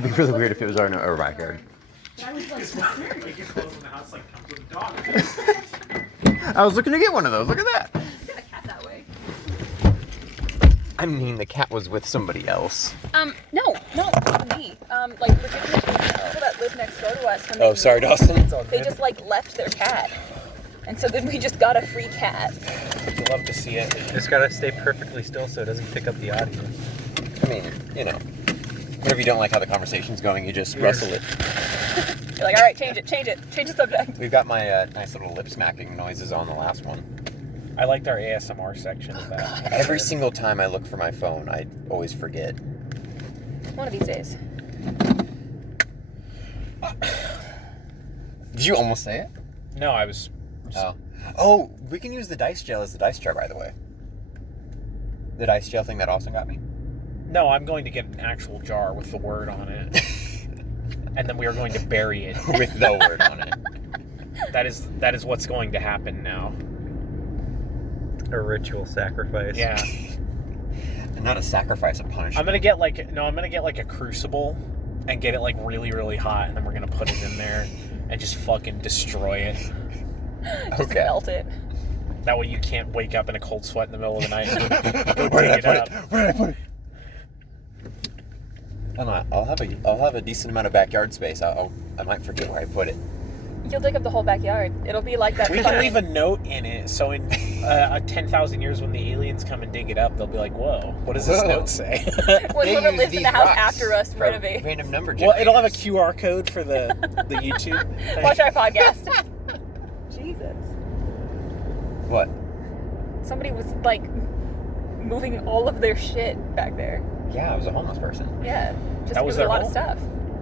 It'd be really weird if it was our backyard. I was like, Like your clothes in the house like comes with a dog. I was looking to get one of those. Look at that. get a cat that way. I mean, the cat was with somebody else. No, not me. Like legitimately, people that live next door to us. When Oh, sorry, Dawson. They just like left their cat, and so then we just got a free cat. You'd love to see it. Just gotta stay perfectly still so it doesn't pick up the audio. I mean, you know, whenever you don't like how the conversation's going, you just rustle it. You're like, all right, change the subject. We've got my nice little lip smacking noises on the last one. I liked our ASMR section of that. Every single time I look for my phone, I always forget. One of these days. Did you almost say it? No, I was. Oh, we can use the dice gel as the dice jar, by the way. The dice gel thing that Austin got me. No, I'm going to get an actual jar with the word on it, and then we are going to bury it With the word on it. That is what's going to happen now. A ritual sacrifice. Yeah. And not a sacrifice, a punishment. I'm gonna get like a crucible and get it like really, really hot, and then we're gonna put it in there and just fucking destroy it. Just melt it. That way you can't wake up in a cold sweat in the middle of the night and go Where dig did I it put up. it? Where did I put it? I don't know. I'll have a decent amount of backyard space. I might forget where I put it. You'll dig up the whole backyard. It'll be like that. We can leave a note in it, so in 10,000 years when the aliens come and dig it up, they'll be like, whoa, what does this note say? When They whoever use lives in these the house rocks after us for renovates. Random number Well, it'll have a generators. QR code for the YouTube thing. Watch our podcast. Jesus. What? Somebody was like moving all of their shit back there. Yeah, I was a homeless person. Yeah. Just That was moving a their lot home? of stuff.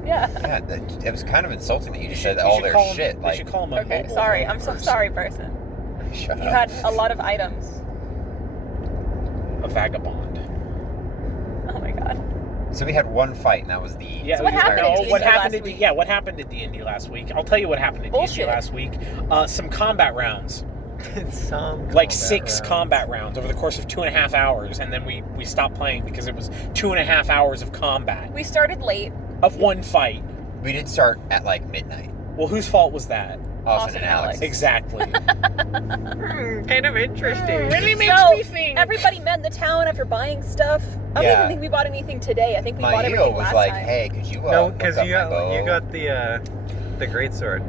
Yeah. Yeah, it was kind of insulting that you just said You all should their call 'em- shit. They Like, should call them a Okay, mobile sorry. home I'm so person. sorry, person. shut You up. had a lot of items. A vagabond. Oh my god. So we had one fight, and that was the. Yeah. So what happened no, in what D&D happened last to week? what happened to D&D last week? I'll tell you what happened to Bullshit. D&D last week. Some combat rounds. Some Like combat 6 rounds. combat rounds over the course of 2.5 hours, and then we stopped playing because it was 2.5 hours of combat We started late. of one fight. We did start at like midnight. Well, whose fault was that? Austin and Alex. Exactly. Kind of interesting. Really makes So, me think. Everybody met in the town after buying stuff. I don't Yeah. even think we bought anything today. I think we bought My everything ego was last like, time. "Hey, could you No, hook because up you my bow?" got the great sword.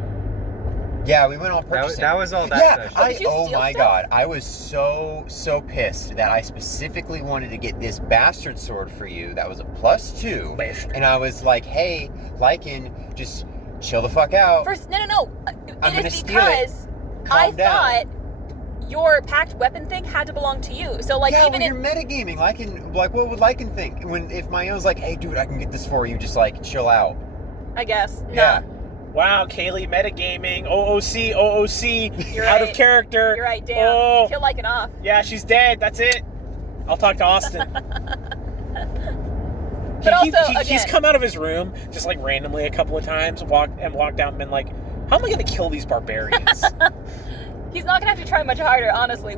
Yeah, we went on purchasing. That was all that Yeah, session. Did you oh steal my stuff? god, I was so pissed that I specifically wanted to get this bastard sword for you. That was a +2, Bastard. and I was like, "Hey, Lycan, just chill the fuck out." First, no. I'm It gonna is steal it. because I Calm down. thought your packed weapon thing had to belong to you. So, like, Yeah, even when you're metagaming, Lycan, like, what would Lycan think if my own's like, "Hey, dude, I can get this for you. Just like chill out." I guess. Yeah. Wow, Kaylee, metagaming, OOC, You're out right. of character. You're right, damn. Oh, Kill like an off. yeah, she's dead. That's it. I'll talk to Austin. But also, he's again- come out of his room just like randomly a couple of times, walked out and been like, "How am I going to kill these barbarians?" He's not gonna have to try much harder, honestly.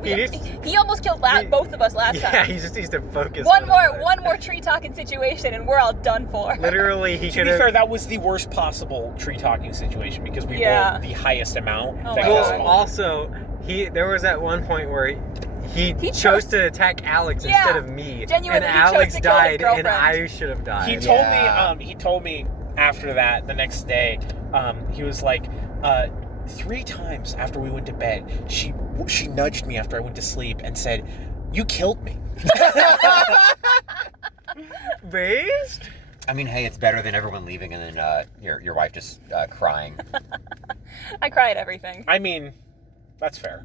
He almost killed both of us last Yeah, time. he just needs to focus. One on more tree talking situation, and we're all done for. Literally, he To could be fair, have. that was the worst possible tree talking situation because we Yeah. rolled the highest amount. Oh that my got God. Well, spawned. also, there was at one point where he He chose chose- to attack Alex Yeah, instead of me, genuinely, and he chose Alex to kill his died, and girlfriend. I should have died. He told me after that the next day, he was like, 3 times after we went to bed, she nudged me after I went to sleep and said, "You killed me." Based? I mean, hey, it's better than everyone leaving and then your wife just crying. I cry at everything. I mean, that's fair.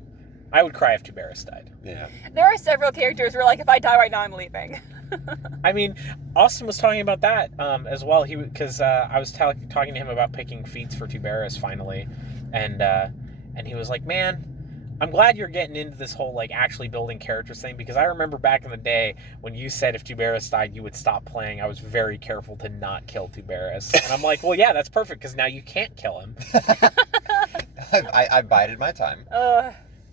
I would cry if Tuberis died. Yeah. There are several characters where, like, if I die right now, I'm leaving. I mean, Austin was talking about that as well. Because I was talking to him about picking feats for Tuberis finally, and he was like, "Man, I'm glad you're getting into this whole like actually building characters thing because I remember back in the day when you said if Tuberis died you would stop playing. I was very careful to not kill Tuberis." And I'm like, "Well, yeah, that's perfect because now you can't kill him." I bided my time.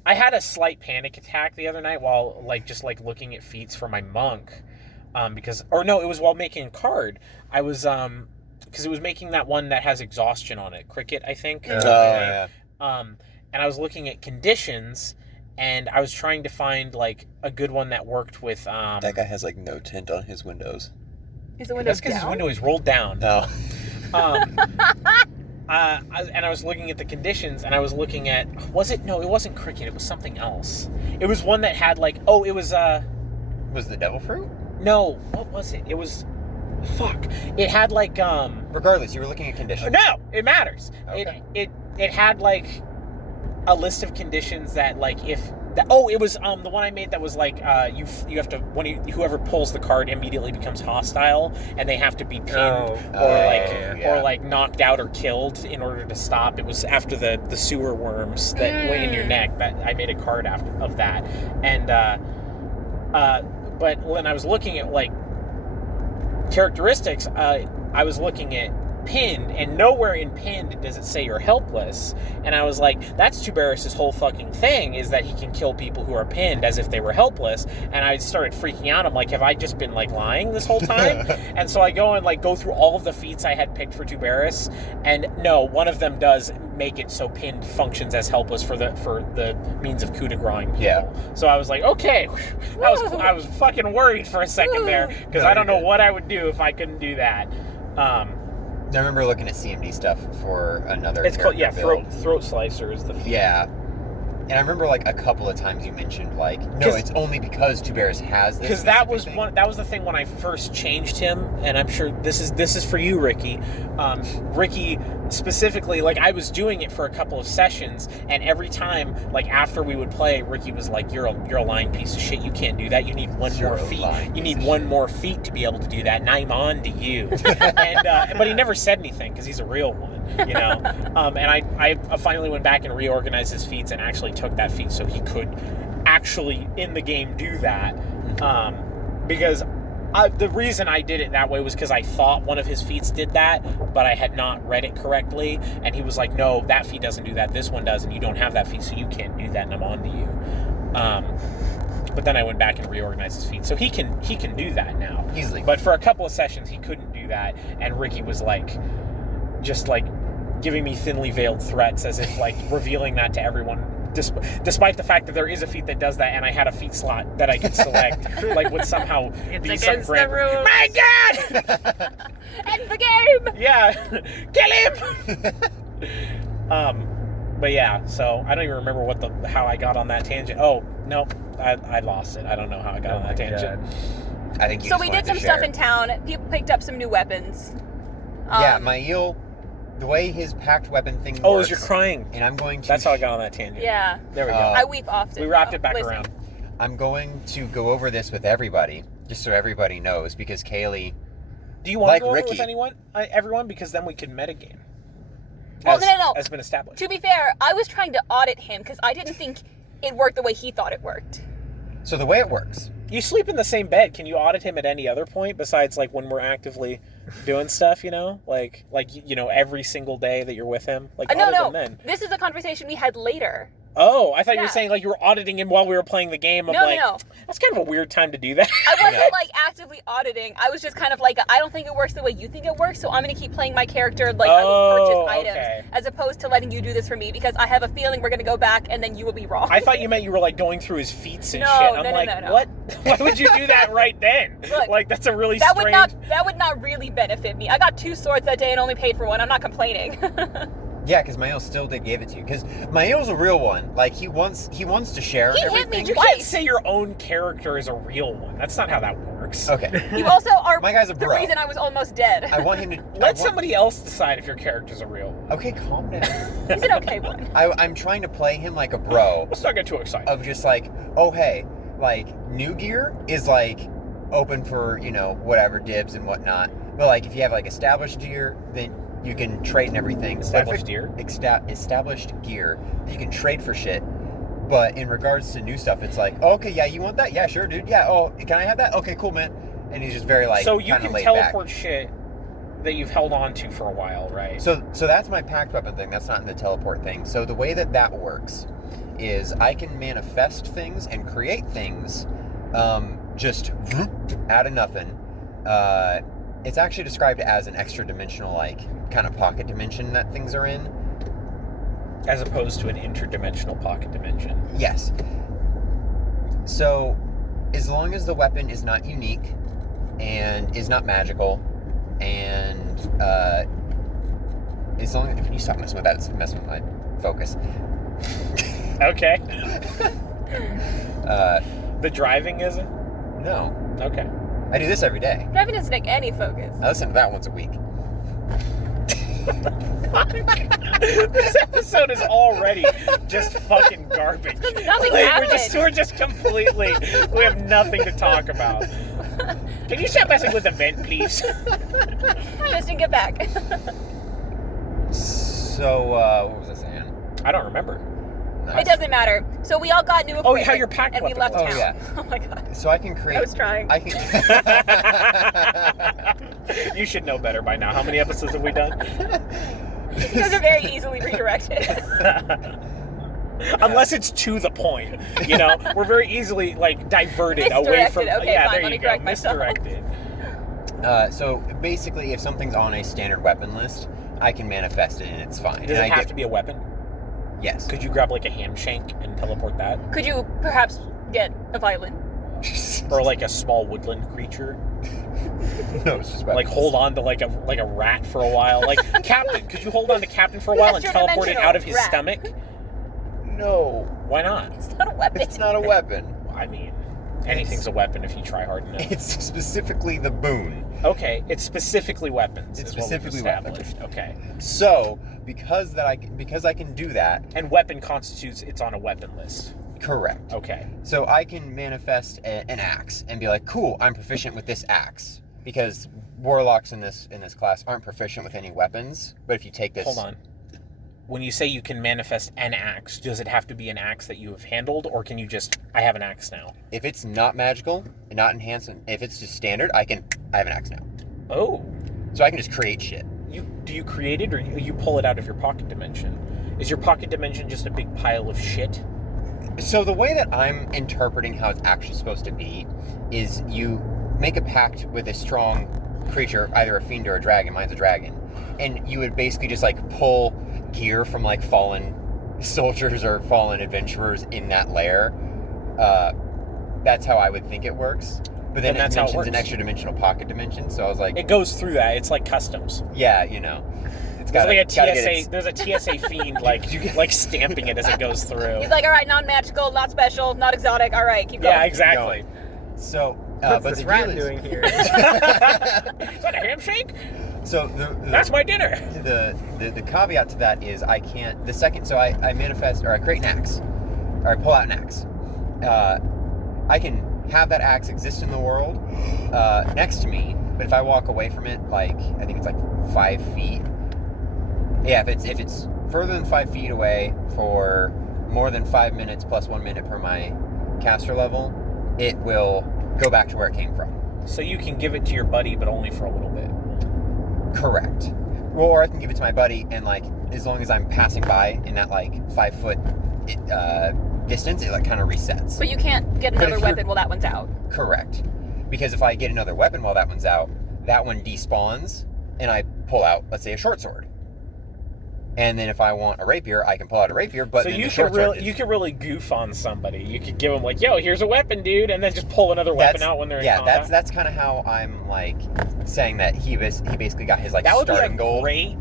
I had a slight panic attack the other night while just looking at feats for my monk, it was while making a card. I was because it was making that one that has exhaustion on it, Cricket, I think. Oh, yeah. And I was looking at conditions, and I was trying to find like a good one that worked with. That guy has like no tint on his windows. Is the window That's because his down? window is rolled down. No. And I was looking at the conditions, and I was looking at No, it wasn't Cricket. It was something else. It was one that had like it was Was the devil fruit? no, what was it? It was fuck. It had like Regardless, you were looking at conditions. no, it matters. Okay. It had like a list of conditions that like if it was the one I made that was like you have to whoever pulls the card immediately becomes hostile, and they have to be pinned or like knocked out or killed in order to stop. It was after the sewer worms that went in your neck. That I made a card of that, and but when I was looking at like characteristics, I was looking at pinned, and nowhere in pinned does it say you're helpless. And I was like, that's Tuberis' whole fucking thing, is that he can kill people who are pinned as if they were helpless. And I started freaking out. I'm like, have I just been like lying this whole time? And so I go through all of the feats I had picked for Tuberis, and no, one of them does make it so pinned functions as helpless for the means of coup de grace people. Yeah. So I was like, okay, I was fucking worried for a second there, because I don't know what I would do if I couldn't do that. I remember looking at CMD stuff for another. It's called build. throat slicer is the Yeah. And I remember like a couple of times you mentioned like, no, it's only because Tuberis has this. Because that was the thing when I first changed him, and I'm sure this is for you, Ricky. Ricky specifically, like I was doing it for a couple of sessions, and every time, like after we would play, Ricky was like, "You're a lying piece of shit. You can't do that. You need one more feat. You need one more feat to be able to do that." And I'm on to you. But he never said anything because he's a real one, you know. And I finally went back and reorganized his feats and actually took that feat so he could actually in the game do that. Because the reason I did it that way was because I thought one of his feats did that, but I had not read it correctly, and he was like, no, that feat doesn't do that, this one does, and you don't have that feat, so you can't do that, and I'm on to you. But then I went back and reorganized his feet, so he can do that now. Easily. But for a couple of sessions, he couldn't do that, and Ricky was like, just like giving me thinly veiled threats as if like revealing that to everyone, despite the fact that there is a feat that does that, and I had a feat slot that I could select, like would somehow be some against the rules. My God! End the game. Yeah, kill him. But yeah, so I don't even remember how I got on that tangent. Oh no, I lost it. I don't know how I got on that tangent. God. I think you So just we wanted did some to share. stuff in town. People picked up some new weapons. Yeah, my eel, the way his packed weapon thing Oh, works. you're crying. And I'm going to. That's how I got on that tangent. Yeah. There we go. I weep often. We wrapped it back Listen. around. I'm going to go over this with everybody, just so everybody knows, because Kaylee. Do you want Like to go over Ricky. with everyone? Because then we can metagame. Well, no. Has been established. To be fair, I was trying to audit him because I didn't think it worked the way he thought it worked. So the way it works. You sleep in the same bed. Can you audit him at any other point besides like when we're actively doing stuff? You know, like every single day that you're with him. Like audit him then. This is a conversation we had later. Oh, I thought you were Yeah. saying like you were auditing him while we were playing the game. I'm like, No. that's kind of a weird time to do that. I wasn't Yeah. like actively auditing. I was just kind of like, I don't think it works the way you think it works, so I'm gonna keep playing my character like I will purchase items okay. as opposed to letting you do this for me because I have a feeling we're gonna go back and then you will be wrong. I thought you meant you were like going through his feats and No, shit. I'm no, like, no. what? Why would you do that right then? Look, like that's a really that strange. would not really benefit me. I got 2 swords that day and only paid for one. I'm not complaining. Yeah, because Mael still did give it to you. Because Mael's a real one. Like he wants to share He hit me everything. You can't twice. say your own character is a real one. That's not how that works. Okay. You also are My guy's a the bro. reason I was almost dead. I want him to. Let somebody else decide if your character's a real one. Okay, calm down. He's an okay one. I'm trying to play him like a bro. Let's not get too excited. Of just like, oh hey, like new gear is like open for whatever dibs and whatnot. But like if you have like established gear, then you can trade and everything. Established gear? Established gear. You can trade for shit. But in regards to new stuff, it's like, okay, yeah, you want that? Yeah, sure, dude. Yeah, oh, can I have that? Okay, cool, man. And he's just very like, so you kinda can laid teleport back. shit that you've held on to for a while, right? So that's my packed weapon thing. That's not in the teleport thing. So the way that works is I can manifest things and create things just out of nothing. It's actually described as an extra dimensional, like, kind of pocket dimension that things are in. As opposed to an interdimensional pocket dimension. Yes. So, as long as the weapon is not unique and is not magical, and as long as you stop messing with that, it's messing with my focus. Okay. The driving isn't? No. Okay. I do this every day. Driving doesn't take any focus. I listen to that once a week. This episode is already just fucking garbage. Nothing happened. We're just completely. We have nothing to talk about. Can you stop messing with the vent, please? Just get back. So, what was I saying? I don't remember. It doesn't matter. So we all got new equipment. how your pack and we weapon left was. town. Oh, yeah. Oh my god. So I can create. I was trying. I can. You should know better by now. How many episodes have we done? Those are very easily redirected. Unless it's to the point, you know, we're very easily like diverted away from. Misdirected. Okay, yeah, fine, there let you me go. correct myself. Misdirected. So basically, if something's on a standard weapon list, I can manifest it and it's fine. Does it have to be a weapon? Yes. Could you grab like a ham shank and teleport that, Could you perhaps get a violin? or like a small woodland creature? No, it's just Like weapons. hold on to like a rat for a while. Like Captain, could you hold on to Captain for a while and teleport it out of his Rat. stomach? No, Why not? It's not a weapon. it's not a weapon. I mean, anything's a weapon if you try hard enough. It's specifically the boon. Okay, it's specifically weapons. It's is what we've specifically established. Okay, So because I can do that, and weapon constitutes it's on a weapon list. correct. Okay. So I can manifest an axe and be like, cool, I'm proficient with this axe. Because warlocks in this class aren't proficient with any weapons. But if you take this, Hold on. When you say you can manifest an axe, does it have to be an axe that you have handled, or can you just, I have an axe now? if it's not magical, not enhanced, if it's just standard, I have an axe now. Oh. So I can just create shit. Do you create it, or you pull it out of your pocket dimension? Is your pocket dimension just a big pile of shit? So the way that I'm interpreting how it's actually supposed to be is you make a pact with a strong creature, either a fiend or a dragon. Mine's a dragon. And you would basically just like pull gear from like fallen soldiers or fallen adventurers in that lair. That's how I would think it works. But then And that's it how it mentions an works. extra dimensional pocket dimension, so I was like, It goes through that. It's like customs. yeah, you know. It's There's like a gotta get TSA. its- There's a TSA fiend like stamping it as it goes through. He's like, all right, non-magical, not special, not exotic. All right, keep going. Yeah, exactly. So, What's but this the rat deal is, doing here? Is that a handshake? so That's my dinner. the caveat to that is I can't. The second, so I manifest or I create an axe, or I pull out an axe. I can have that axe exist in the world next to me, but if I walk away from it, like I think it's like 5 feet. Yeah, if it's further than 5 feet away for more than 5 minutes plus 1 minute per my caster level, it will go back to where it came from. So you can give it to your buddy, but only for a little bit. Correct. Well, or I can give it to my buddy, and like as long as I'm passing by in that like 5 foot distance, it like kind of resets. But you can't get But another if you're- weapon while that one's out. Correct. Because if I get another weapon while that one's out, that one despawns, and I pull out, let's say, a short sword. And then if I want a rapier, I can pull out a rapier. But so then you the short could sword really is- you could really goof on somebody. You could give them like, "Yo, here's a weapon, dude," and then just pull another weapon out when they're in combat. that's kind of how I'm like saying that he basically got his like That would be a starting goal. great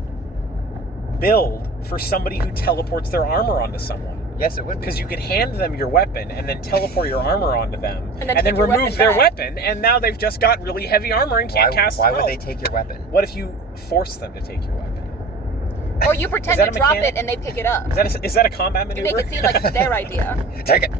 build for somebody who teleports their armor onto someone. Yes, it would be. Because you could hand them your weapon and then teleport your armor onto them, And then then take your remove weapon their back. weapon, and now they've just got really heavy armor and can't cast Why would spells. they take your weapon? What if you force them to take your weapon? Or you pretend that to a drop mechanic? it and they pick it up. Is that a combat You maneuver? make it seem like it's their idea. Take it.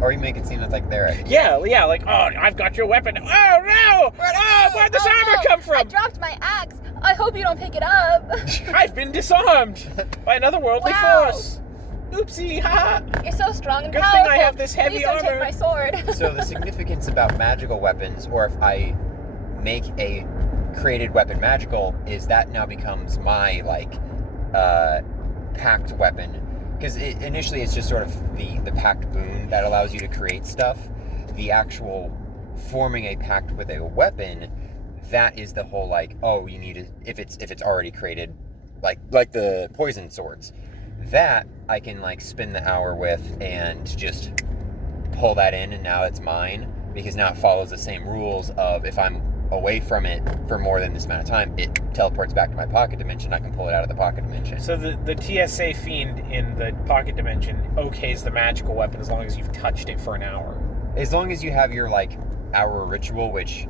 Or you make it seem that's like their idea. Yeah, like, oh, I've got your weapon. Oh no! Oh, where'd this armor no, come I from? dropped my axe. I hope you don't pick it up. I've been disarmed by another worldly Wow. force. Oopsie, ha! You're so strong and Good thing powerful. I have this heavy Please don't armor. take my sword. So the significance about magical weapons, or if I make a created weapon magical, is that now becomes my like packed weapon. Because initially it's just sort of the packed boon that allows you to create stuff. The actual forming a pact with a weapon, that is the whole like, oh, you need to, if it's already created, like the poison swords, that I can like spend the hour with and just pull that in, and now it's mine, because now it follows the same rules of if I'm away from it for more than this amount of time, it teleports back to my pocket dimension. I can pull it out of the pocket dimension. So the TSA fiend in the pocket dimension okays the magical weapon as long as you've touched it for an hour. As long as you have your like hour ritual, which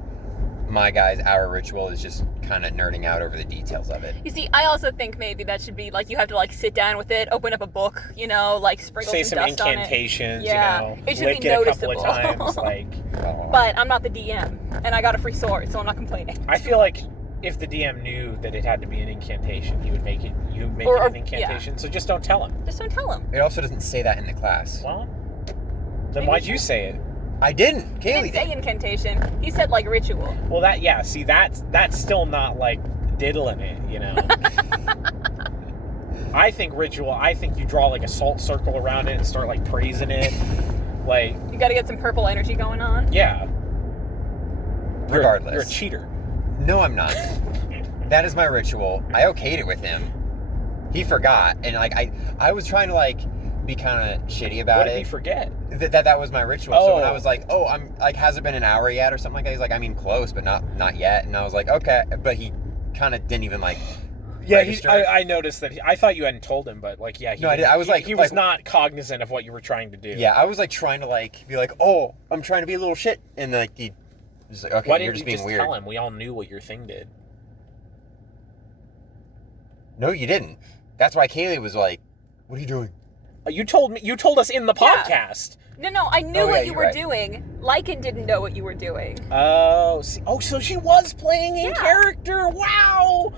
my guy's hour ritual is just kind of nerding out over the details of it. You see, I also think maybe that should be like you have to like sit down with it, open up a book, you know, like sprinkle Say some some dust on it. incantations, Yeah. you know, It should lick be it a couple of noticeable. times, like. But I'm not the DM, and I got a free sword, so I'm not complaining. I feel like if the DM knew that it had to be an incantation, he would make it. You make Or- it or- an incantation. So just don't tell him. Just don't tell him. It also doesn't say that in the class. Well, then Maybe why'd you you say it? I didn't. He Kaylee didn't say did. incantation. He said like ritual. Well, see, that's still not like diddling it, you know. I think ritual. I think you draw like a salt circle around it and start like praising it, like. You got to get some purple energy going on. Yeah. Regardless. You're a cheater. No, I'm not. That is my ritual. I okayed it with him. He forgot, and like I was trying to like be kind of shitty about What did it. he forget? That was my ritual. So when I Oh. was like, oh, I'm like, has it been an hour yet or something like that? He's like, I mean, close, but not yet. And I was like, okay, but he kind of didn't even like. Yeah, register. I noticed that. I thought you hadn't told him, but like, yeah. No, I did. I was he, like- he was like- not cognizant of what you were trying to do. Yeah, I was like trying to like be like, oh, I'm trying to be a little shit, and like he was like, okay, Why you're didn't just you being just weird. tell him? We all knew what your thing did. No, you didn't. That's why Kaylee was like, what are you doing? You told me. You told us in the Yeah. podcast. No, I knew Oh, yeah, what you you're were right. doing. Lycan didn't know what you were doing. Oh, so she was playing in Yeah. character. Wow.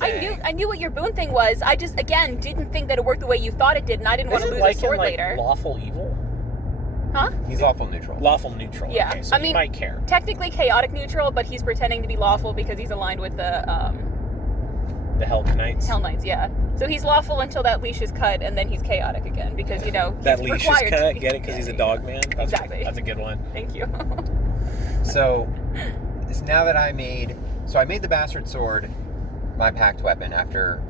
I knew what your boon thing was. I just again didn't think that it worked the way you thought it did, and I didn't want to Isn't lose a Lycan, sword like, later. lawful evil? He's lawful neutral. Lawful neutral. Yeah, Okay, so I he mean- might care. Technically chaotic neutral, but he's pretending to be lawful because he's aligned with the The Hell Knights. Hell Knights. Yeah, so he's lawful until that leash is cut, and then he's chaotic again because you know That he's leash is required to cut. be- Get it? Because he's a dog man. That's, Exactly. That's a good one. Thank you. So now that I made the bastard sword my packed weapon after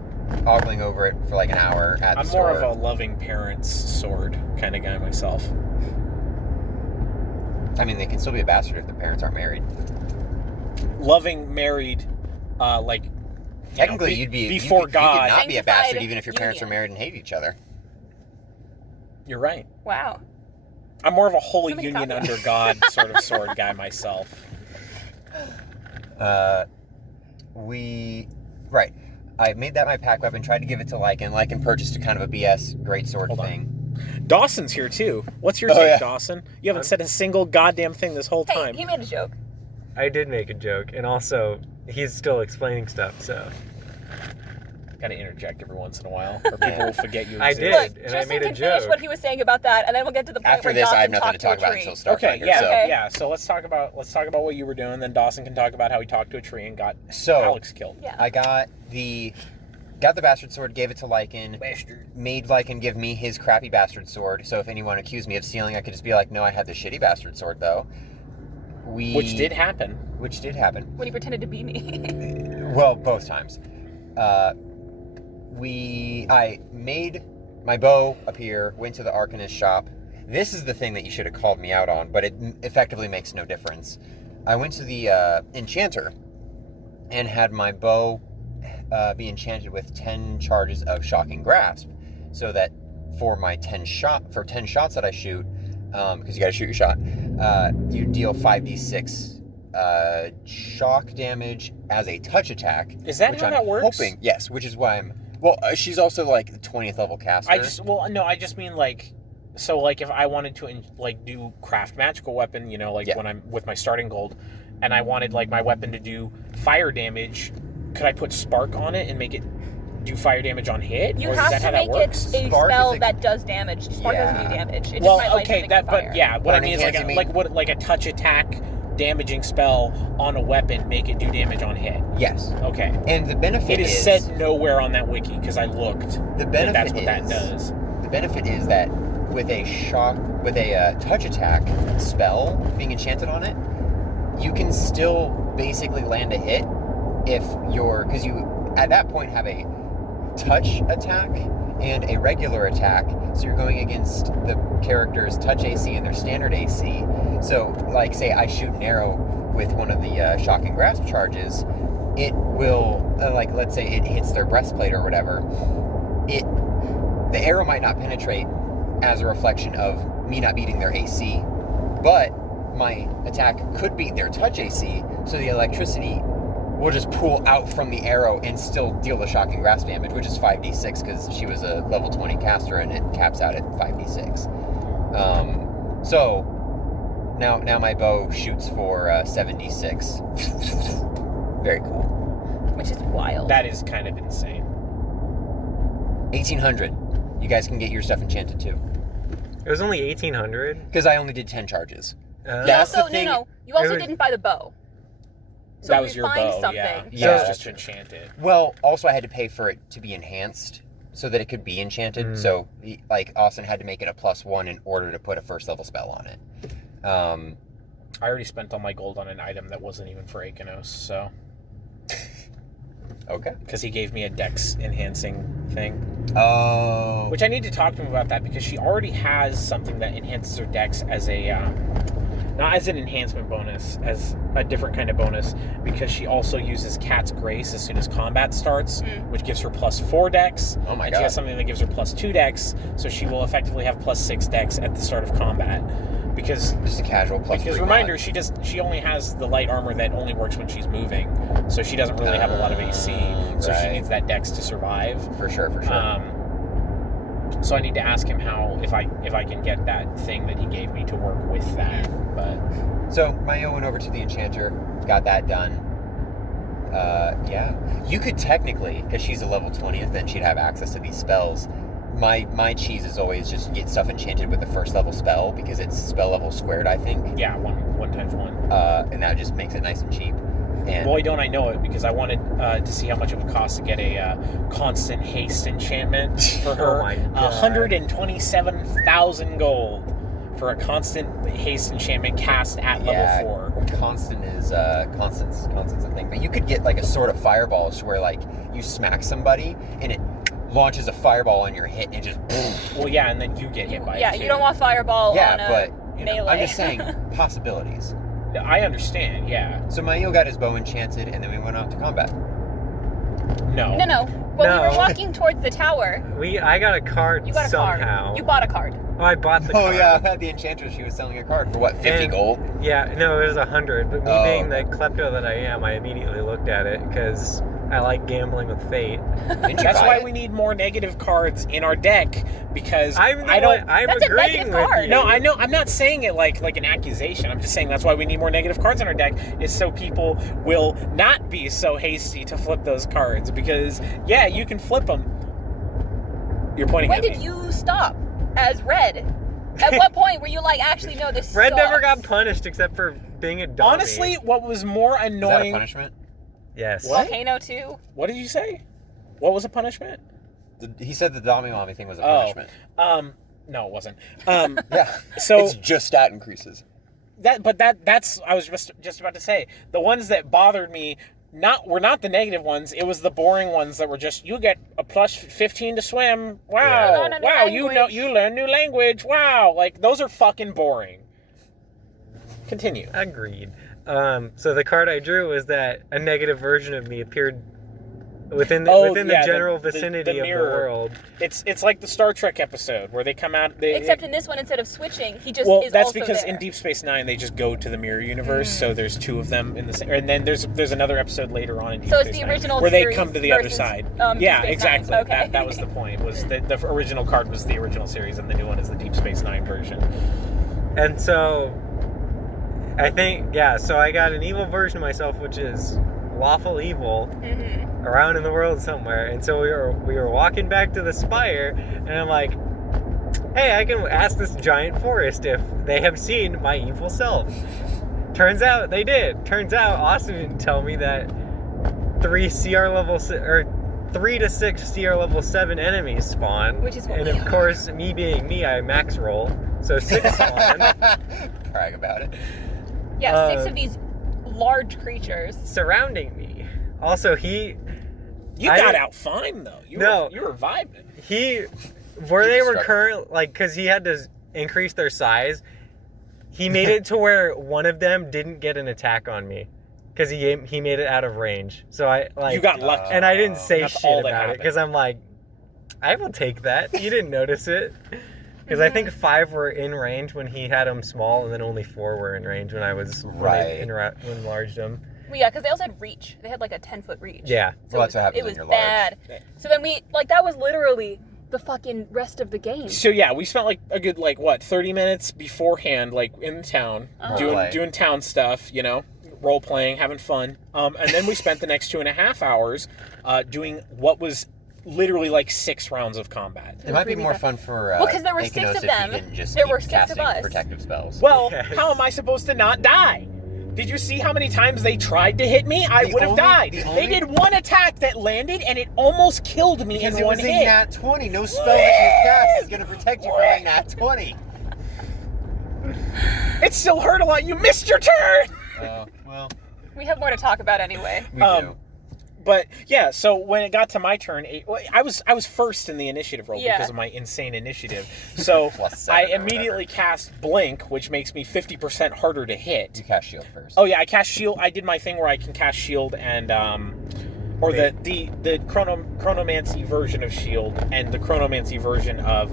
ogling over it for like an hour at the I'm store. more of a loving parents sword kind of guy myself. I mean, they can still be a bastard if their parents aren't married. Loving married, like. Technically, you'd be before you could God. not be a bastard Sanctified even if your parents are union. married and hate each other. You're right. Wow. I'm more of a holy So many union caveats. under God sort of sword guy myself. Right. I made that my pack weapon, tried to give it to Lycan. Lycan purchased a kind of a BS great sword Hold on. thing. Dawson's here too. What's your Oh, take, yeah. Dawson? You haven't said a single goddamn thing this whole Hey, time. he made a joke. I did make a joke, and also he's still explaining stuff. So Gotta interject every once in a while, or people will forget you I exist. did. Look, and I Tristan made a can finish joke. what he was saying about that, and then we'll get to the point After where this, Dawson I have nothing to talked talk to a about tree. until Starfighter. Okay, yeah, so. Okay. yeah. So let's talk about what you were doing. Then Dawson can talk about how he talked to a tree and got So, Alex killed. Yeah. I got the bastard sword, gave it to Lycan, Bastard. made Lycan give me his crappy bastard sword. So if anyone accused me of stealing, I could just be like, no, I had the shitty bastard sword though. Which did happen. Which did happen. When he pretended to be me. Well, both times. I made my bow appear, went to the Arcanist shop. This is the thing that you should have called me out on, but it effectively makes no difference. I went to the enchanter and had my bow be enchanted with 10 charges of shocking grasp, so that for my 10 shots that I shoot, because you got to shoot your shot, you deal 5d6 shock damage as a touch attack. Is that which how I'm that works? Hoping, yes, which is why I'm. Well, she's also like the 20th level caster. I just mean like, so like if I wanted to like do craft magical weapon, you know, like Yeah. when I'm with my starting gold, and I wanted like my weapon to do fire damage, could I put spark on it and make it do fire damage on hit? You Or is have that to how that make it works? a Spark is spell a- that does damage. Spark doesn't do Yeah. damage. It Well, just might light okay, something on that, but fire. yeah, what I Burning mean is hands, you mean? like a touch attack damaging spell on a weapon make it do damage on hit. Yes, Okay. and the benefit It is said nowhere on that wiki because I looked. the That benefit that's what that is- does. The benefit is that with a touch attack spell being enchanted on it, you can still basically land a hit if you're, because you at that point have a touch attack and a regular attack, so you're going against the character's touch AC and their standard AC. So, like, say I shoot an arrow with one of the shock and grasp charges, it will, like, let's say it hits their breastplate or whatever, the arrow might not penetrate as a reflection of me not beating their AC, but my attack could beat their touch AC, so the electricity will just pool out from the arrow and still deal the shock and grasp damage, which is 5d6 because she was a level 20 caster and it caps out at 5d6. So now my bow shoots for 7d6. Very cool. Which is wild. That is kind of insane. 1800. You guys can get your stuff enchanted too. It was only 1800. Because I only did 10 charges. You That's also, the thing. No. You also It was- didn't buy the bow. So That if was you your find bow, something, yeah. Yeah. So just to enchant it. Well, also I had to pay for it to be enhanced so that it could be enchanted. Mm. So, like, Austin had to make it a +1 in order to put a first level spell on it. I already spent all my gold on an item that wasn't even for Akenos, so... Okay. Because he gave me a dex enhancing thing. Oh. Which I need to talk to him about that, because she already has something that enhances her dex as a... not as an enhancement bonus, as a different kind of bonus, because she also uses Cat's Grace as soon as combat starts, which gives her +4 dex. Oh my and she god. has something that gives her +2 dex, so she will effectively have +6 dex at the start of combat. Because Just a casual +3. Because reminder, she only has the light armor that only works when she's moving, so she doesn't really have a lot of AC. So she right. needs that dex to survive. For sure. So I need to ask him if I can get that thing that he gave me to work with that. But So, Mayo went over to the enchanter, got that done. Yeah. You could technically, because she's a level 20th, then she'd have access to these spells. My cheese is always just get stuff enchanted with the first level spell, because it's spell level squared, I think. yeah, one times one. And that just makes it nice and cheap. And Boy, don't I know it, because I wanted to see how much it would cost to get a constant haste enchantment for her. Oh my God. 127,000 gold for a constant haste enchantment cast at level 4. Constant is constant's a thing. But you could get like a sort of fireballs where like you smack somebody and it launches a fireball on your hit and it just boom. Well, yeah, and then you get hit by it. yeah, too. you don't want fireball Yeah, on a but you know, melee. I'm just saying possibilities. I understand, yeah. So Mayo got his bow enchanted and then we went off to combat. No. No. Well, No. we were walking towards the tower. I got a card You got a somehow. card. You bought a card. Oh, I bought the Oh card. yeah, at the enchantress she was selling a card for what, 50 And- gold? Yeah, no, it was 100. But me Oh, being the okay. klepto that I am, I immediately looked at it because I like gambling with fate. Didn't you That's buy why it? we need more negative cards in our deck, because I'm I don't... I'm That's a agreeing negative with card. you. No, I know. I'm not saying it like an accusation. I'm just saying that's why we need more negative cards in our deck, is so people will not be so hasty to flip those cards. Because, yeah, you can flip them. You're pointing When at did me. you stop as Red? At what point were you like, actually, no, this Red never sucks? got punished except for being a dummy. Honestly, what was more Is that a annoying... punishment? Yes. What? Volcano 2? What did you say? What was a punishment? He said the Domimami thing was a Oh. punishment. No, it wasn't. Yeah. So... It's just stat increases. That's I was just about to say, the ones that bothered me were not the negative ones. It was the boring ones that were just, you get a +15 to swim. Wow. You learn a new Wow, language. you learn new language. Wow. Like, those are fucking boring. Continue. Agreed. So the card I drew was that a negative version of me appeared within the general vicinity of the mirror. world. It's like the Star Trek episode where they come out. Except in this one, instead of switching, he just well, is that's also because there. in Deep Space Nine they just go to the mirror universe, so there's two of them in the same. And then there's another episode later on in Deep So Space it's the Nine original where they series come to the other versus, side. Deep Yeah, Space Nine. exactly. Okay. That was the point. Was that the original card was the original series, and the new one is the Deep Space Nine version. And so I think, yeah, so I got an evil version of myself, which is lawful evil, around in the world somewhere. And so we were walking back to the spire, and I'm like, hey, I can ask this giant forest if they have seen my evil self. Turns out they did. Turns out Austin didn't tell me that 3 to 6 CR level 7 enemies spawn. Which is what and we of are. course, me being me, I max roll. So 6 spawn. Brag about it. Yeah, 6 Uh, of these large creatures. surrounding me. Also, You got out fine though. You were vibing. Where they were struggled. because he had to increase their size, he made it to where one of them didn't get an attack on me. Because he made it out of range. So You got lucky. and I didn't say That's shit all that about it. happened. Because I'm like, I will take that. You didn't notice it. Because I think 5 were in range when he had them small, and then only 4 were in range when I was when enlarged them. Well, yeah, because they also had reach. They had like a 10-foot reach. Yeah. So Well, that's what happens it when was you're bad. large. So then that was literally the fucking rest of the game. So yeah, we spent like a good 30 minutes beforehand, like in town, Uh-huh. doing town stuff, role playing, having fun. And then we spent the next 2.5 hours doing what was literally like 6 rounds of combat. It might be really more bad. fun for Well, 'cause there were 6 Akanos of if them. he didn't just There keep were 6 of casting us. protective spells. Well, Yes. how am I supposed to not die? Did you see how many times they tried to hit me? I The would have only- died. the They only- did one attack that landed and it almost killed me because in it one was a hit. nat 20. No spell that you cast is going to protect you from a nat 20. It still hurt a lot. You missed your turn. Well, We have more to talk about anyway. we do. But yeah, so when it got to my turn, I was first in the initiative roll Yeah. because of my insane initiative. So Plus 7 I or whatever. immediately cast Blink, which makes me 50% harder to hit. You cast shield first. Oh yeah, I cast Shield. I did my thing where I can cast Shield and or the Chronomancy version of Shield and the Chronomancy version of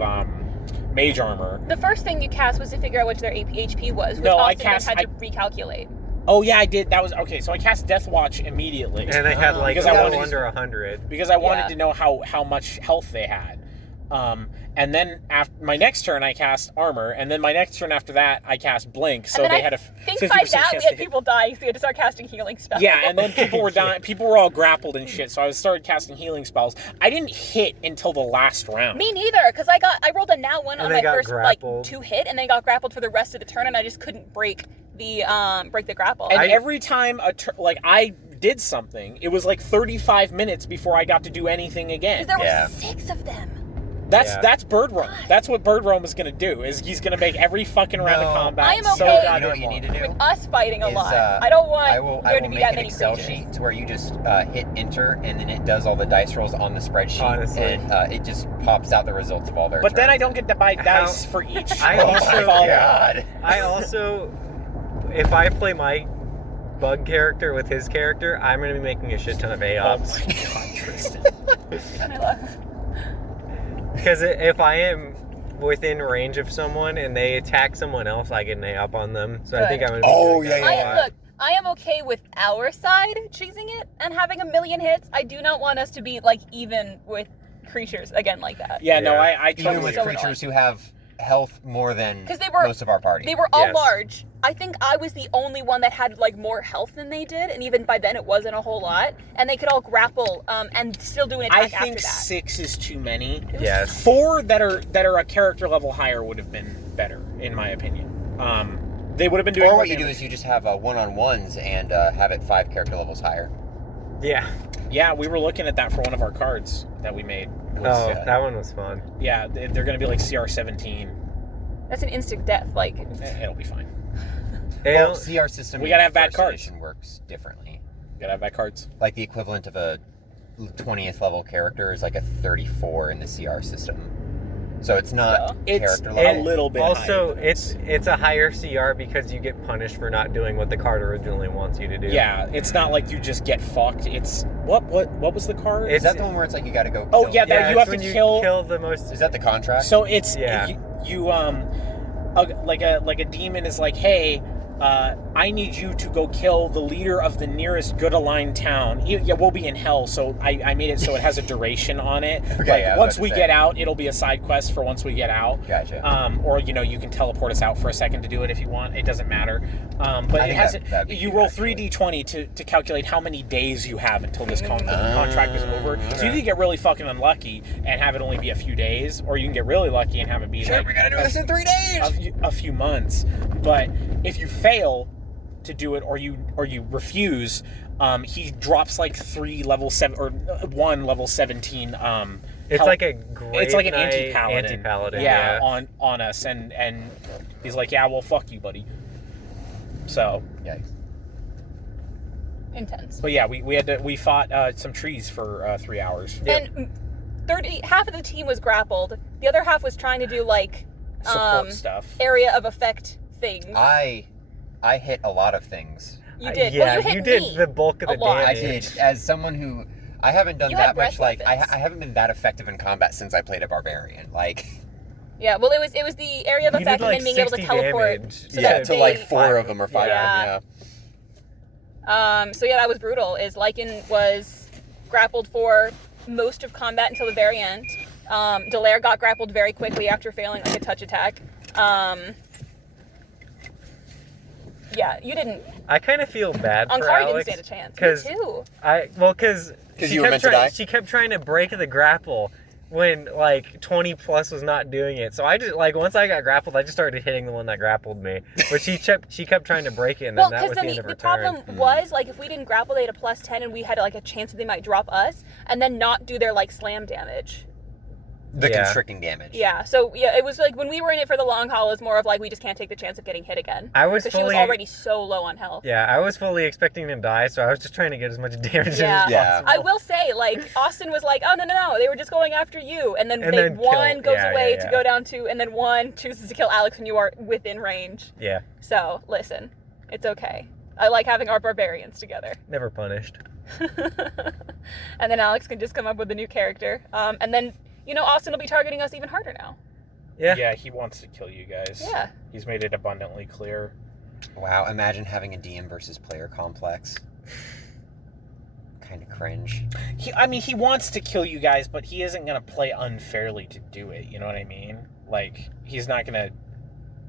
Mage Armor. The first thing you cast was to figure out which their HP was, which No, I Austin then cast- had to recalculate. Oh yeah, I did. That was okay. So I cast Death Watch immediately. And they had like Because a I little wanted- under 100. because I wanted Yeah. to know how much health they had. And then after my next turn, I cast Armor, and then my next turn after that, I cast Blink. So and then they had a I think 50% by that chance we to had hit. people dying, so we had to start casting healing spells. Yeah, and then people were dying. People were all grappled and shit. So I started casting healing spells. I didn't hit until the last round. Me neither, because I rolled a nat 1 And on they my got first grappled. 2 hit, and then got grappled for the rest of the turn, and I just couldn't break the grapple. And every time I did something, it was like 35 minutes before I got to do anything again. Because there Yeah. were 6 of them. That's Bird Roam. That's what Bird Roam is gonna do. Is he's gonna make every fucking round of No. combat I am so okay. goddamn You know what you long. need to do? With us fighting a Is, lot. I don't want I will there to be make that an many Excel creatures. sheet to where you just hit enter and then it does all the dice rolls on the spreadsheet. Honestly. And it just pops out the results of all their But then I turns. don't get to buy dice for each. I Oh each my follow. god. I also, if I play my bug character with his character, I'm going to be making a shit ton of Oh AOPs. my god, Tristan. I love Because if I am within range of someone and they attack someone else, I get an AOP on them. So I think I'm going to be Oh, doing yeah, that a yeah. lot. Look, I am okay with our side choosing it and having a million hits. I do not want us to be even with creatures again like that. Yeah, no, Yeah. I Even totally with so creatures who have health more than 'Cause they were- most of our party. They were all Yes. large. I think I was the only one that had more health than they did, and even by then it wasn't a whole lot. And they could all grapple and still do an attack I after think that. 6 is too many. Yes. 4 that are a character level higher would have been better, in my opinion. They would have been doing. Or more what you do damage. is you just have one-on-ones and have it 5 character levels higher. Yeah. Yeah, we were looking at that for one of our cards that we made. Oh, that one was fun. Yeah, they're going to be like CR17. That's an instant death. It'll be fine. Well, CR system. We gotta have bad first cards. edition works differently. Gotta have bad cards. Like the equivalent of a 20th level character is like a 34 in the CR system. So it's not It's character a level. little bit Also, higher. it's a higher CR because you get punished for not doing what the card originally wants you to do. Yeah, it's not like you just get fucked. It's what was the card? Is that the one where it's like you gotta go? Oh, kill- yeah, that Yeah, you it's have to when kill. the most. Is that the contract? So it's Yeah. you like a demon is like, hey, I need you to go kill the leader of the nearest good aligned town. Yeah, we'll be in hell, so I made it so it has a duration on it. Okay, yeah, I was once about to we say. get out, it'll be a side quest for once we get out. Gotcha. Or you can teleport us out for a second to do it if you want. It doesn't matter. But I it think has that'd be you good, roll actually. 3d20 to calculate how many days you have until this contract is over. So you okay. can get really fucking unlucky and have it only be a few days, or you can get really lucky and have it be Sure, we gotta do this in 3 days. a few months. But if you fail to do it or you refuse, he drops like 3 level 7 or 1 level 17 It's health. like a great. It's like an anti-paladin. Anti-paladin. Yeah, on us, and he's like, yeah, well, fuck you, buddy. So Yikes. intense. But yeah, we fought some trees for 3 hours. And half of the team was grappled. The other half was trying to do like Support stuff. area of effect things. I hit a lot of things. You did. Yeah, Well, you hit did the bulk of a the lot. I damage. did. As someone who I haven't done You had that much. breath Like I weapons. haven't been that effective in combat since I played a barbarian. Like Yeah, well, it was the area of You effect did, like, and then being able to 60 teleport. damage. So yeah, that to like they- 4 of them or 5 Yeah. of them. Yeah. So yeah, that was brutal. Is Lycan was grappled for most of combat until the very end. Delaire got grappled very quickly after failing like a touch attack. Yeah, you didn't. I kind of feel bad for Ankari didn't Alex. stand a chance. Me 'cause too. Because 'Cause you were meant to die? She kept trying to break the grapple when like 20 plus was not doing it. So I just like once I got grappled, I just started hitting the one that grappled me. But she kept trying to break it, and Well, then that because was then the end of her the problem turn. was like if we didn't grapple, they had a +10, and we had like a chance that they might drop us, and then not do their like slam damage. The Yeah. constricting damage. Yeah, so yeah, it was like when we were in it for the long haul, it was more of like we just can't take the chance of getting hit again. I was Because she was fully already so low on health. yeah, I was fully expecting to die, so I was just trying to get as much damage Yeah. as Yeah. possible. I will say, like, Austin was like, oh, no, they were just going after you. And then, And then one kill- goes yeah, away yeah. to go down 2, and then one chooses to kill Alex when you are within range. Yeah, So, listen, it's okay. I like having our barbarians together. never punished. And then Alex can just come up with a new character. And then, Austin will be targeting us even harder now. Yeah. Yeah, he wants to kill you guys. Yeah. He's made it abundantly clear. Wow, imagine having a DM versus player complex. Kind of cringe. He wants to kill you guys, but he isn't gonna play unfairly to do it. You know what I mean? Like, he's not gonna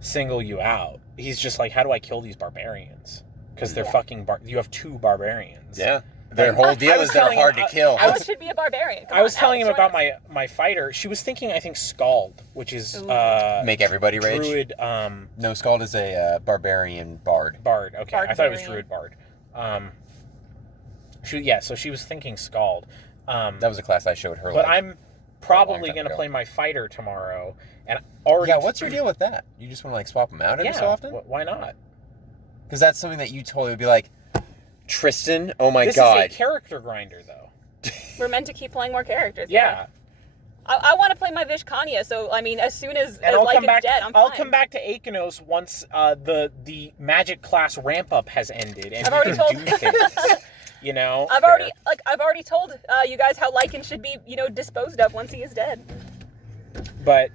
single you out. He's just like, how do I kill these barbarians? Because they're Yeah. fucking you have 2 barbarians. Yeah. Their whole I deal was is they're telling hard him- to kill. Alex should be a barbarian. Come I was on, telling him Alex, about join us. my fighter. She was thinking, I think, Scald, which is Ooh. Make everybody rage. Druid No, Scald is a barbarian bard. Bard. Okay, I thought it was Barbarian. Druid Bard. So she was thinking Scald. That was a class I showed her. But like, I'm probably time going to ago. play my fighter tomorrow. And already. Yeah, what's your deal with that? You just want to like swap them out every so often? Why not? Because that's something that you totally would be like, Tristan. Oh my this god. is a character grinder, though. We're meant to keep playing more characters. Yeah. I want to play my Vishkanya, so I mean, as soon as And I'll like come it's back. dead, I'm I'll fine. come back to Akanos once the magic class ramp up has ended, and I've we already can told- do things. You know. I've already told you guys how Lycan should be, disposed of once he is dead. But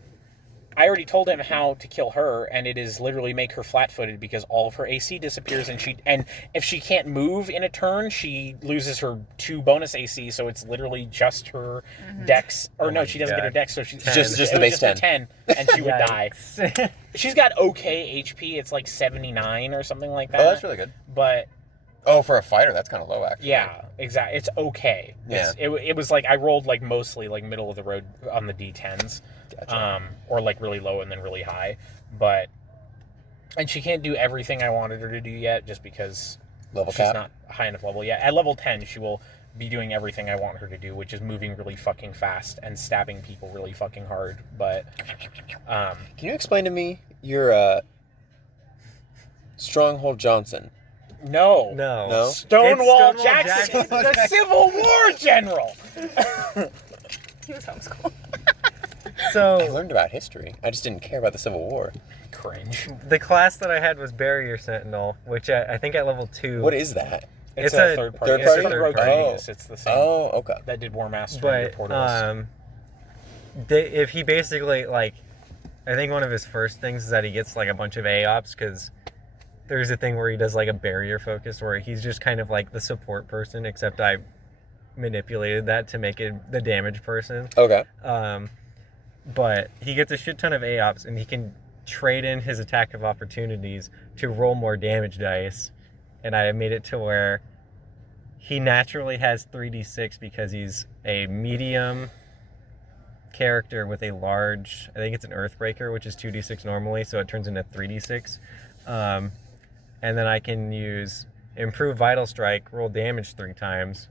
I already told him how to kill her, and it is literally make her flat-footed because all of her AC disappears, and if she can't move in a turn, she loses her 2 bonus AC. So it's literally just her Dex, or Oh no, my she doesn't get her God. Dex, so she's 10. Just it the was base just a 10, and she would die. Yikes. She's got okay HP. It's like 79 or something like that. Oh, that's really good. But Oh, for a fighter, that's kind of low actually. yeah, exactly. It's okay. Yeah. It was like I rolled like mostly like middle of the road on the D10s. Gotcha. Or like really low and then really high, and she can't do everything I wanted her to do yet, just because Level she's cap. not high enough level yet. At level 10, she will be doing everything I want her to do, which is moving really fucking fast and stabbing people really fucking hard. But Can you explain to me your Stronghold Johnson? no, No. Stonewall It's Stonewall Jackson, Jackson. the Civil War general. He was homeschooled. I So learned about history. I just didn't care about the Civil War. Cringe. the class that I had was Barrier Sentinel, which I think at level 2. What is that? It's It's a a third party. third It's party? from Third Rogue party. Genius. It's the same. Oh, okay. That did War Master and But Portals. if he basically like, I think one of his first things is that he gets like a bunch of AOPs because there's a thing where he does like a barrier focus where he's just kind of like the support person, except I manipulated that to make it the damage person. Okay. But he gets a shit ton of AOPs and he can trade in his attack of opportunities to roll more damage dice. And I made it to where he naturally has 3d6 because he's a medium character with a large, I think it's an Earthbreaker, which is 2d6 normally, so it turns into 3d6. And then I can use Improve Vital Strike, roll damage 3 times,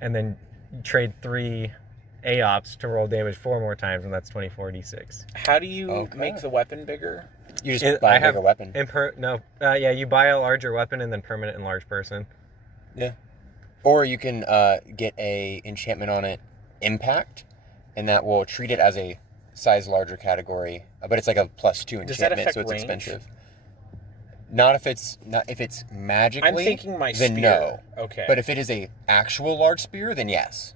and then trade 3 AOPs to roll damage 4 more times, and that's 24d6. How do you Okay. make the weapon bigger? You just I buy a bigger weapon. Yeah, you buy a larger weapon and then permanent enlarge person. Yeah. Or you can get a enchantment on it, Impact, and that will treat it as a size larger category, but it's like a +2 Does that enchantment, affect so it's range? expensive. Not if it's magically. I'm thinking my then spear. no. Okay. But if it is a actual large spear, then yes.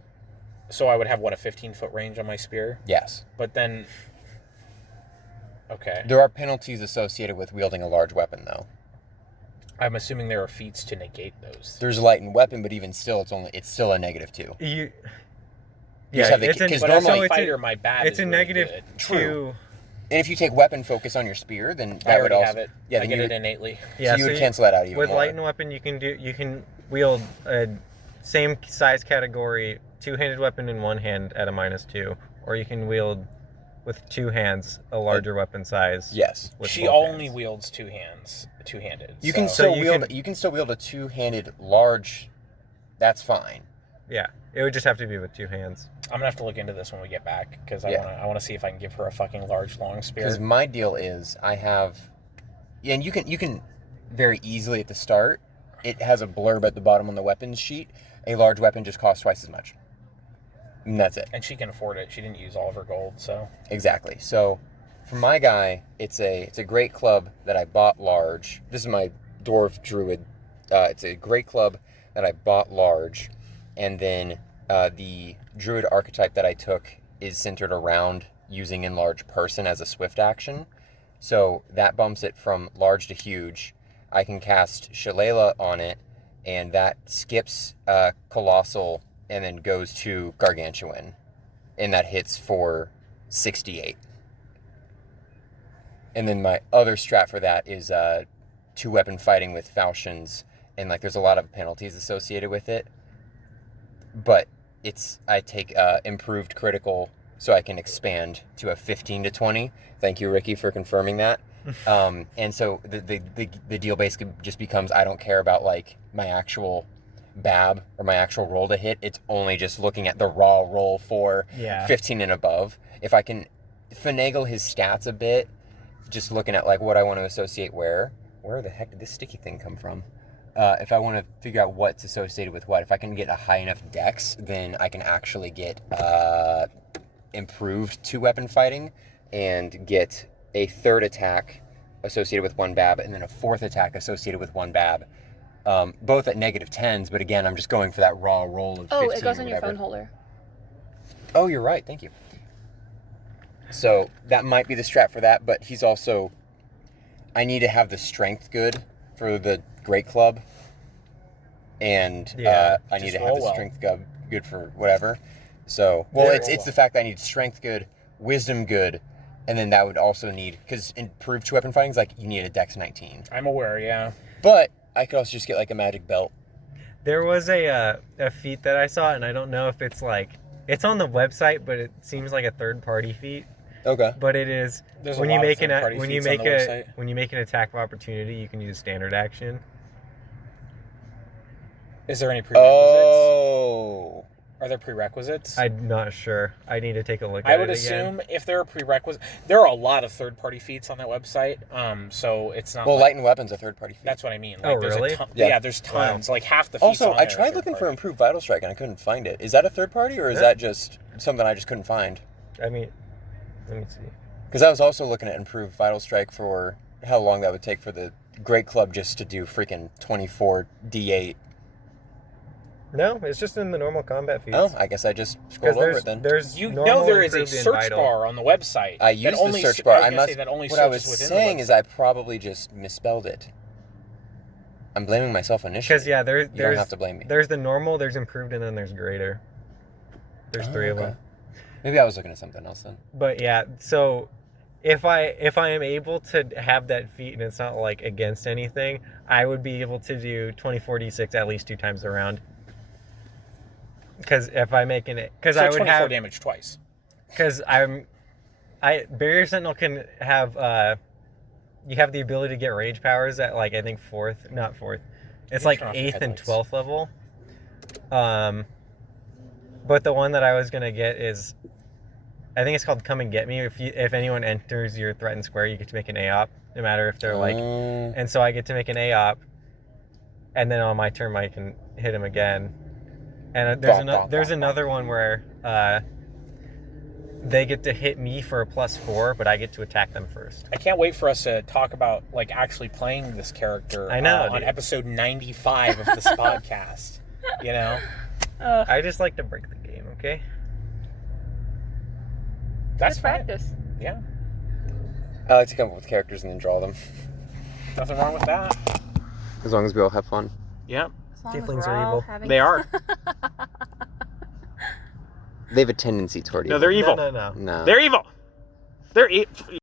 So I would have, what, a 15-foot range on my spear? Yes. But then... Okay. There are penalties associated with wielding a large weapon, though. I'm assuming there are feats to negate those. There's a lightened weapon, but even still, it's still a -2. You just have the- it's because But normally- as a fighter, my bad it's is a really negative good. True. 2. And if you take weapon focus on your spear, then that I would already also have it. Yeah, I then get you it would, innately. Yeah, so you would cancel that out even with more. lightened weapon, you can wield a same size category two-handed weapon in one hand at a -2, or you can wield with two hands a larger weapon size. Yes. with She both only hands. wields two-handed. You can So still you wield. can- You can still wield a two-handed large. That's fine. Yeah, it would just have to be with two hands. I'm gonna have to look into this when we get back because Yeah. I wanna see if I can give her a fucking large long spear. Because my deal is, I have, yeah, and you can very easily at the start. It has a blurb at the bottom on the weapons sheet. A large weapon just costs twice as much. And that's it. And she can afford it. She didn't use all of her gold, so Exactly. So, for my guy, it's a great club that I bought large. This is my dwarf druid. It's a great club that I bought large, and then the druid archetype that I took is centered around using enlarge person as a swift action. So that bumps it from large to huge. I can cast Shillelagh on it, and that skips colossal and then goes to gargantuan, and that hits for 68. And then my other strat for that is two-weapon fighting with falchions, and like there's a lot of penalties associated with it. But I take improved critical, so I can expand to a 15 to 20. Thank you, Ricky, for confirming that. And so the deal basically just becomes, I don't care about like my actual BAB or my actual roll to hit. It's only just looking at the raw roll for 15 and above. If I can finagle his stats a bit, just looking at like what I want to associate where the heck did this sticky thing come from? If I want to figure out what's associated with what, if I can get a high enough dex, then I can actually get improved two-weapon fighting and get a third attack associated with one BAB and then a fourth attack associated with one BAB. Both at -10s, but again, I'm just going for that raw roll of 15 Oh, it goes or on your whatever. phone holder. Oh, you're right. Thank you. So that might be the strat for that, but he's also... I need to have the strength good for the Great Club, and I need just to have roll the well. strength good for whatever. So, well, it's the fact that I need strength good, wisdom good, and then that would also need, because improved two-weapon fighting is like, you need a dex 19. I'm aware, yeah. But I could also just get like a magic belt. There was a feat that I saw, and I don't know if it's like, it's on the website, but it seems like a third-party feat. Okay. But it is There's when a you lot make of third-party when you feats on make the a website. when you make an attack of opportunity, you can use standard action. Is there any prerequisites? Oh. Are there prerequisites? I'm not sure. I need to take a look at I it would again. assume if there are prerequisites, there are a lot of third-party feats on that website. So it's not. Well, like, light and weapons are third-party feat. That's what I mean. Oh, Like, there's really? A ton, Yeah. yeah, there's tons. Like half the feats. Also, on I there are tried looking for third-party. improved vital strike and I couldn't find it. Is that a third party or is Yeah. that just something I just couldn't find? I mean, let me see. Because I was also looking at improved vital strike for how long that would take for the Great Club just to do freaking 24 D8. No, it's just in the normal combat feats. Oh, I guess I just scrolled over it then. There's You normal, know there is a improved, and search vital. bar on the website. I that used the only search I bar. was I gonna must. say that only What I was searches within saying the is I probably just misspelled it. I'm blaming myself initially. Because yeah, You don't have to blame me. There's the normal, there's improved, and then there's greater. There's three of okay. them. Maybe I was looking at something else then. But yeah, so if I am able to have that feat and it's not like against anything, I would be able to do 24d6 at least 2 times around. Because if I make it, because So I would 24 have, damage twice. because Barrier Sentinel can have you have the ability to get rage powers at like I think not fourth. It's You like turn off your 8th and headlights. 12th level. But the one that I was gonna get is, I think it's called Come and Get Me. If anyone enters your threatened square, you get to make an AOP, no matter if they're like. And so I get to make an AOP, and then on my turn I can hit him again. And there's another one where they get to hit me for a +4, but I get to attack them first. I can't wait for us to talk about like actually playing this character. I know, on dude. episode 95 of this podcast. You know, I just like to break the game, okay? that's Good fine. practice. Yeah, I like to come up with characters and then draw them. nothing wrong with that. As long as we all have fun. Yeah, As long as Tieflings we're are all evil. having they are. They have a tendency toward No, evil. they're evil. No. No. They're evil. They're